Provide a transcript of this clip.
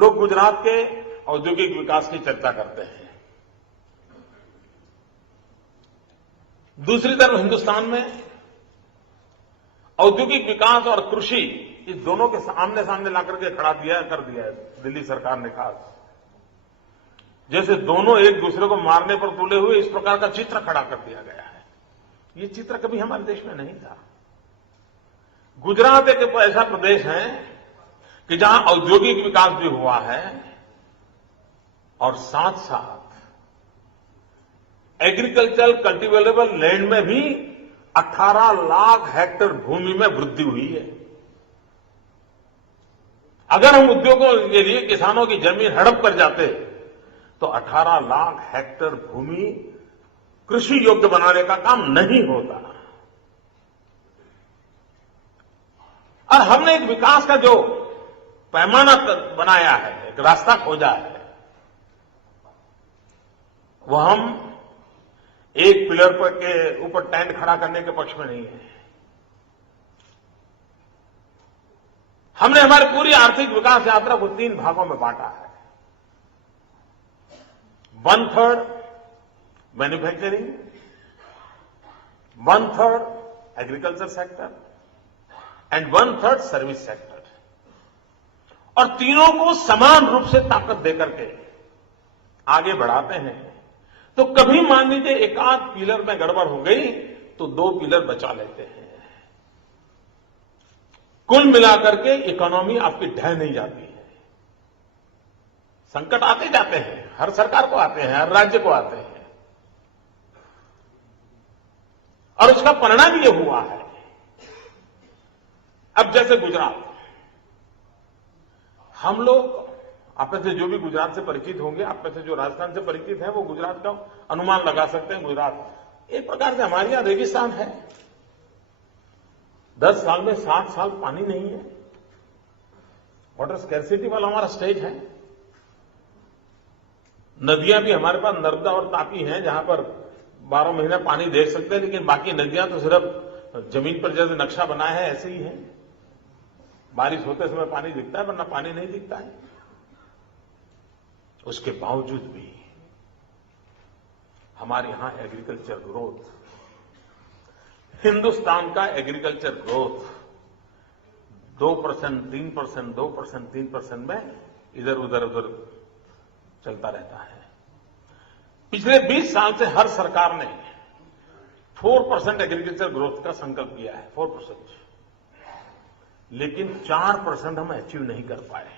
लोग गुजरात के औद्योगिक विकास की चर्चा करते हैं। दूसरी तरफ हिंदुस्तान में औद्योगिक विकास और कृषि इस दोनों के आमने सामने लाकर के खड़ा कर दिया है दिल्ली सरकार ने खास। जैसे दोनों एक दूसरे को मारने पर तुले हुए इस प्रकार का चित्र खड़ा कर दिया गया है। ये चित्र कभी हमारे देश में नहीं था। गुजरात एक ऐसा प्रदेश है कि जहां औद्योगिक विकास भी हुआ है और साथ साथ एग्रीकल्चर कल्टीवेबल लैंड में भी 18 लाख हेक्टेयर भूमि में वृद्धि हुई है। अगर हम उद्योगों के लिए किसानों की जमीन हड़प कर जाते तो 18 लाख हेक्टेयर भूमि कृषि योग्य बनाने का काम नहीं होता। और हमने एक विकास का जो पैमाना बनाया है, एक रास्ता खोजा है, वो हम एक पिलर पर के ऊपर टेंट खड़ा करने के पक्ष में नहीं है। हमने हमारी पूरी आर्थिक विकास यात्रा को 3 भागों में बांटा है। 1/3 manufacturing, 1/3 agriculture sector and 1/3 service sector. और तीनों को समान रूप से ताकत देकर के आगे बढ़ाते हैं। तो कभी मान लीजिए एक आध पिलर में गड़बड़ हो गई तो 2 पिलर बचा लेते हैं। कुल मिलाकर के इकोनॉमी आपकी ढह नहीं जाती है। संकट आते जाते हैं, हर सरकार को आते हैं, हर राज्य को आते हैं, और उसका परिणाम ये हुआ है। अब जैसे गुजरात, हम लोग आप में से जो भी गुजरात से परिचित होंगे, आप में से जो राजस्थान से परिचित है, वो गुजरात का अनुमान लगा सकते हैं। गुजरात एक प्रकार से हमारे यहां रेगिस्तान है। 10 साल में 7 साल पानी नहीं है। वाटर स्कैर्सिटी वाला हमारा स्टेज है। नदियां भी हमारे पास नर्मदा और तापी हैं, जहां पर 12 महीने पानी दे सकते हैं, लेकिन बाकी नदियां तो सिर्फ जमीन पर जैसे नक्शा बना है ऐसे ही है। बारिश होते समय पानी दिखता है, वरना पानी नहीं दिखता है। उसके बावजूद भी हमारे यहां एग्रीकल्चर ग्रोथ, हिंदुस्तान का एग्रीकल्चर ग्रोथ 2%, 3%, 2%, 3% में इधर उधर चलता रहता है। पिछले 20 साल से हर सरकार ने 4% एग्रीकल्चर ग्रोथ का संकल्प किया है, 4%, लेकिन 4% हम अचीव नहीं कर पाए।